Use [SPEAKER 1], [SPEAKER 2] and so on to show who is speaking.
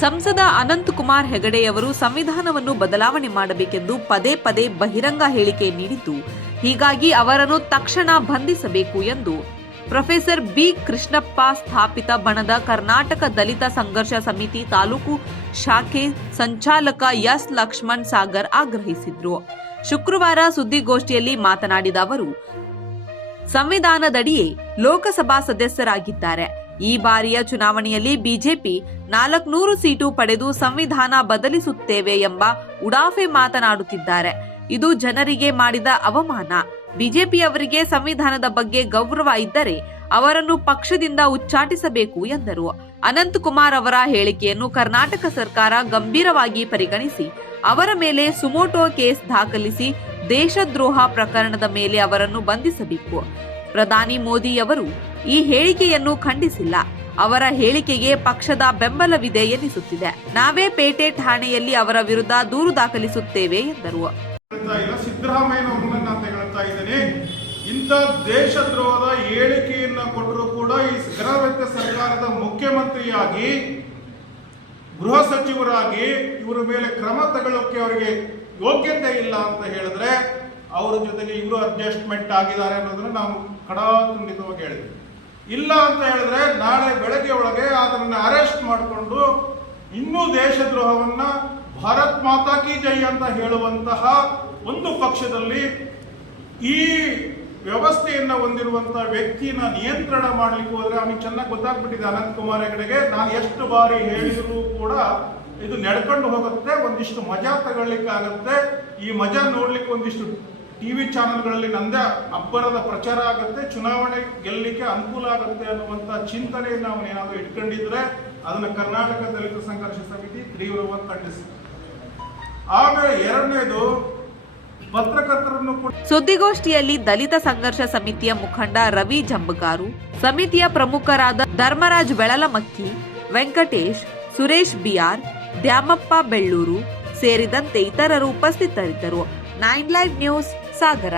[SPEAKER 1] ಸಂಸದ ಅನಂತಕುಮಾರ್ ಹೆಗಡೆಯವರು ಸಂವಿಧಾನವನ್ನು ಬದಲಾವಣೆ ಮಾಡಬೇಕೆಂದು ಪದೇ ಪದೇ ಬಹಿರಂಗ ಹೇಳಿಕೆ ನೀಡಿದ್ದು, ಹೀಗಾಗಿ ಅವರನ್ನು ತಕ್ಷಣ ಬಂಧಿಸಬೇಕು ಎಂದು ಪ್ರೊಫೆಸರ್ ಬಿ ಕೃಷ್ಣಪ್ಪ ಸ್ಥಾಪಿತ ಬಣದ ಕರ್ನಾಟಕ ದಲಿತ ಸಂಘರ್ಷ ಸಮಿತಿ ತಾಲೂಕು ಶಾಖೆ ಸಂಚಾಲಕ ಎಸ್ ಲಕ್ಷ್ಮಣ್ ಸಾಗರ್ ಆಗ್ರಹಿಸಿದ್ರು. ಶುಕ್ರವಾರ ಸುದ್ದಿಗೋಷ್ಠಿಯಲ್ಲಿ ಮಾತನಾಡಿದ ಅವರು, ಸಂವಿಧಾನದಡಿಯೇ ಲೋಕಸಭಾ ಸದಸ್ಯರಾಗಿದ್ದಾರೆ. ಈ ಬಾರಿಯ ಚುನಾವಣೆಯಲ್ಲಿ ಬಿಜೆಪಿ ನಾಲ್ಕುನೂರು ಸೀಟು ಪಡೆದು ಸಂವಿಧಾನ ಬದಲಿಸುತ್ತೇವೆ ಎಂಬ ಉಡಾಫೆ ಮಾತನಾಡುತ್ತಿದ್ದಾರೆ. ಇದು ಜನರಿಗೆ ಮಾಡಿದ ಅವಮಾನ. ಬಿಜೆಪಿಯವರಿಗೆ ಸಂವಿಧಾನದ ಬಗ್ಗೆ ಗೌರವ ಇದ್ದರೆ ಅವರನ್ನು ಪಕ್ಷದಿಂದ ಉಚ್ಚಾಟಿಸಬೇಕು ಎಂದರು. ಅನಂತಕುಮಾರ್ ಅವರ ಹೇಳಿಕೆಯನ್ನು ಕರ್ನಾಟಕ ಸರ್ಕಾರ ಗಂಭೀರವಾಗಿ ಪರಿಗಣಿಸಿ, ಅವರ ಮೇಲೆ ಸುಮೋಟೋ ಕೇಸ್ ದಾಖಲಿಸಿ ದೇಶದ್ರೋಹ ಪ್ರಕರಣದ ಮೇಲೆ ಅವರನ್ನು ಬಂಧಿಸಬೇಕು. ಪ್ರಧಾನಿ ಮೋದಿಯವರು ಈ ಹೇಳಿಕೆಯನ್ನು ಖಂಡಿಸಿಲ್ಲ. ಅವರ ಹೇಳಿಕೆಗೆ ಪಕ್ಷದ ಬೆಂಬಲವಿದೆ ಎನಿಸುತ್ತಿದೆ. ನಾವೇ ಪೇಟೆ ಠಾಣೆಯಲ್ಲಿ ಅವರ ವಿರುದ್ಧ ದೂರು ದಾಖಲಿಸುತ್ತೇವೆ ಎಂದರು.
[SPEAKER 2] ಇಂಥ ದೇಶದ್ರೋಹದ ಹೇಳಿಕೆಯನ್ನು ಕೊಟ್ಟರೂ ಕೂಡ ಈ ಸಿದ್ದರಾಮಯ್ಯ ಸರ್ಕಾರದ ಮುಖ್ಯಮಂತ್ರಿಯಾಗಿ, ಗೃಹ ಸಚಿವರಾಗಿ ಇವರ ಮೇಲೆ ಕ್ರಮ ತಗೊಳ್ಳೋಕೆ ಅವರಿಗೆ ಯೋಗ್ಯತೆ ಇಲ್ಲ ಅಂತ ಹೇಳಿದ್ರೆ, ಅವರ ಜೊತೆಗೆ ಇವರು ಅಡ್ಜಸ್ಟ್ಮೆಂಟ್ ಆಗಿದ್ದಾರೆ ಅನ್ನೋದನ್ನ ನಾವು ಖಡಾಖಂಡಿತವಾಗಿ ಹೇಳಿದ್ರು. ಇಲ್ಲ ಅಂತ ಹೇಳಿದ್ರೆ ನಾಳೆ ಬೆಳಗ್ಗೆ ಒಳಗೆ ಅದನ್ನ ಅರೆಸ್ಟ್ ಮಾಡಿಕೊಂಡು ಇನ್ನೂ ದೇಶದ್ರೋಹವನ್ನ ಭಾರತ್ ಮಾತಾ ಕಿ ಜೈ ಅಂತ ಹೇಳುವಂತಹ ಒಂದು ಪಕ್ಷದಲ್ಲಿ ಈ ವ್ಯವಸ್ಥೆಯನ್ನು ಹೊಂದಿರುವಂತಹ ವ್ಯಕ್ತಿಯನ್ನ ನಿಯಂತ್ರಣ ಮಾಡ್ಲಿಕ್ಕೆ ಹೋದ್ರೆ ಅವನಿಗೆ ಚೆನ್ನಾಗಿ ಗೊತ್ತಾಗ್ಬಿಟ್ಟಿದೆ ಅನಂತ್ ಕುಮಾರ್ ಹೆಗಡೆಗೆ. ನಾನು ಎಷ್ಟು ಬಾರಿ ಹೇಳಿದ್ರು ಕೂಡ ಇದು ನಡ್ಕೊಂಡು ಹೋಗುತ್ತೆ, ಒಂದಿಷ್ಟು ಮಜಾ ತಗೊಳ್ಲಿಕ್ಕೆ ಆಗುತ್ತೆ ಈ ಮಜಾ ನೋಡ್ಲಿಕ್ಕೆ ಒಂದಿಷ್ಟು ಟಿವಿ ಚಾನೆಲ್ಗಳಲ್ಲಿ ನಂದೇ ಅಬ್ಬರದ ಪ್ರಚಾರ ಆಗುತ್ತೆ, ಚುನಾವಣೆ ಗೆಲ್ಲಲಿಕ್ಕೆ ಅನುಕೂಲ ಆಗುತ್ತೆ ಅನ್ನುವಂತ ಚಿಂತನೆಯನ್ನು ಅವನು ಏನಾದರೂ ಇಟ್ಕೊಂಡಿದ್ರೆ ಅದನ್ನ ಕರ್ನಾಟಕ ದಲಿತ ಸಂಘರ್ಷ ಸಮಿತಿ ತೀವ್ರವಾಗಿ ಖಂಡಿಸಿದೆ ಆಮೇಲೆ ಎರಡನೇದು, ಪತ್ರಕರ್ತರನ್ನು
[SPEAKER 1] ಸುದ್ದಿಗೋಷ್ಠಿಯಲ್ಲಿ ದಲಿತ ಸಂಘರ್ಷ ಸಮಿತಿಯ ಮುಖಂಡ ರವಿ ಜಂಬಗಾರು, ಸಮಿತಿಯ ಪ್ರಮುಖರಾದ ಧರ್ಮರಾಜ್ ಬೆಳಲಮಕ್ಕಿ, ವೆಂಕಟೇಶ್, ಸುರೇಶ್ ಬಿಆರ್, ದ್ಯಾಮಪ್ಪ ಬೆಳ್ಳೂರು ಸೇರಿದಂತೆ ಇತರರು ಉಪಸ್ಥಿತರಿದ್ದರು. Nine live news Sagara.